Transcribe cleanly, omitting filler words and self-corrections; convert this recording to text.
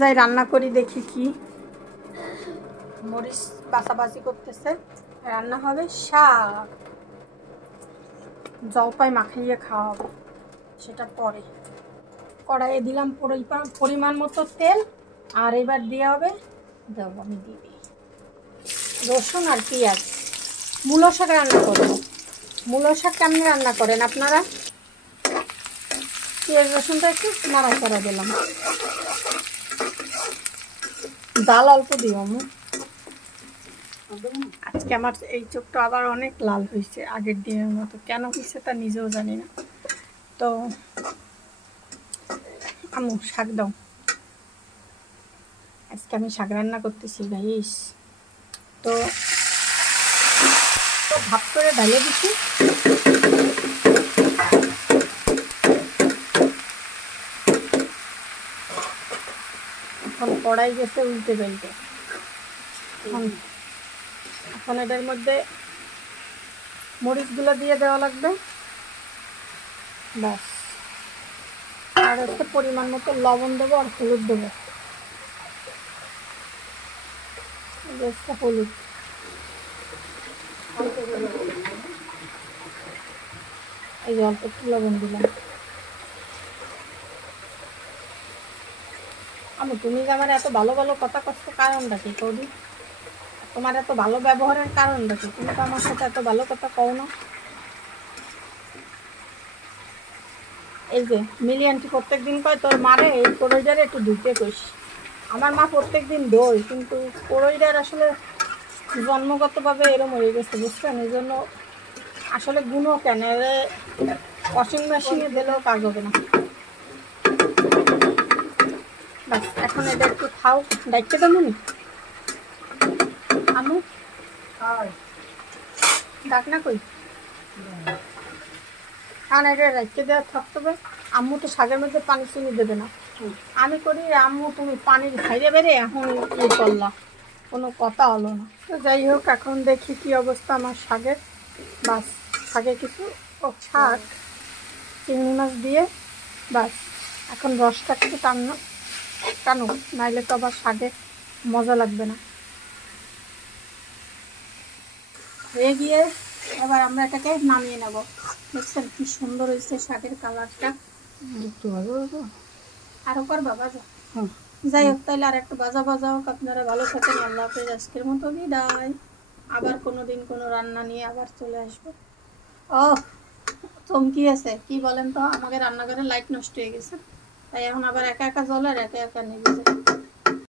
যাই রান্না করি দেখি কি মরিচ বাছাবাছি করতেছে। রান্না হবে শাক, জলপাই মাখিয়ে খাওয়া হবে, সেটা পরে। কড়াইয়ে দিলাম পরিমাণ মতো তেল, আর এবার দেওয়া হবে, দেবো আমি দিয়ে দিই রসুন আর পেঁয়াজ। মূলো শাক রান্না করবো। মূলো শাক কেমনি রান্না করেন আপনারা? পেঁয়াজ রসুনটা একটু নাড়াচাড়া দিলাম, ডাল অল্প দিব। আজকে আমার এই চোখটা আবার অনেক লাল হয়েছে আগের দিনের মতো, কেন হয়েছে তা নিজেও জানি না। তো আম্মু শাক দাও, আজকে আমি শাক রান্না করতেছি গাইস। তো ভাপ করে ঢালে দিচ্ছি। এখন কড়াই গেছে উল্টে বেলতে। এখন এটার মধ্যে মরিচগুলো দিয়ে দেওয়া লাগবে, ব্যাস। আর হচ্ছে পরিমাণ মতো লবণ দেবো আর হলুদ দেবো। হলুদ এই যে অল্প একটু লবণ দিলাম। আমি তুমি যে আমার এত ভালো ভালো কথা করছো, কারণটা কি কৌদি? তোমার এত ভালো ব্যবহারের কারণটা কি? তুমি তো আমার সাথে এত ভালো কথা কও না। এই যে মিলি আন্টি প্রত্যেকদিন কয় তোর মারে এই করইডারে একটু ধুইতে কইস। আমার মা প্রত্যেকদিন ধোয়, কিন্তু করইডার আসলে জন্মগতভাবে এরম হয়ে গেছে, বুঝছেন? এই জন্য আসলে গুণও কেন, ওয়াশিং মেশিনে দিলেও কাজ হবে না। বাস এখন এটা একটু খাও, ডাইতে দেবো নি আমু? ডাক না কই? কারণ এটা রাখতে দেওয়া থাকতে হবে। আম্মু তো শাকের মধ্যে পানি চিনি দেবে না, আমি করি। আম্মু তুমি পানির খাইয়ে বেড়ে এখন ইয়ে করলা, কোনো কথা হলো না। তো যাই হোক, এখন দেখি কি অবস্থা আমার শাকের। বাস শাকে কিছু শাক চিংড়ি মাছ দিয়ে বাস এখন রসটা একটু টানো, নাইলে তো আবার শাকে মজা লাগবে না। হয়ে গিয়ে এবার আমরা এটাকে নামিয়ে নেব। দেখছেন কি সুন্দর হয়েছে শাকের কালারটা? একটু ভালো আরো করবা ভাজা? যাই হোক, তাহলে আর একটু ভাজা ভাজা হোক। আপনারা ভালো থাকেন, আল্লাহ হাফেজ। আজকের মতো বিদায়। আবার কোনোদিন কোনো রান্না নিয়ে আবার চলে আসবো। ও চমকি আছে কি বলেন তো, আমাদের রান্নাঘরে লাইট নষ্ট হয়ে গেছে, তাই এখন আবার একা একা জ্বলে আর একা একা নিয়ে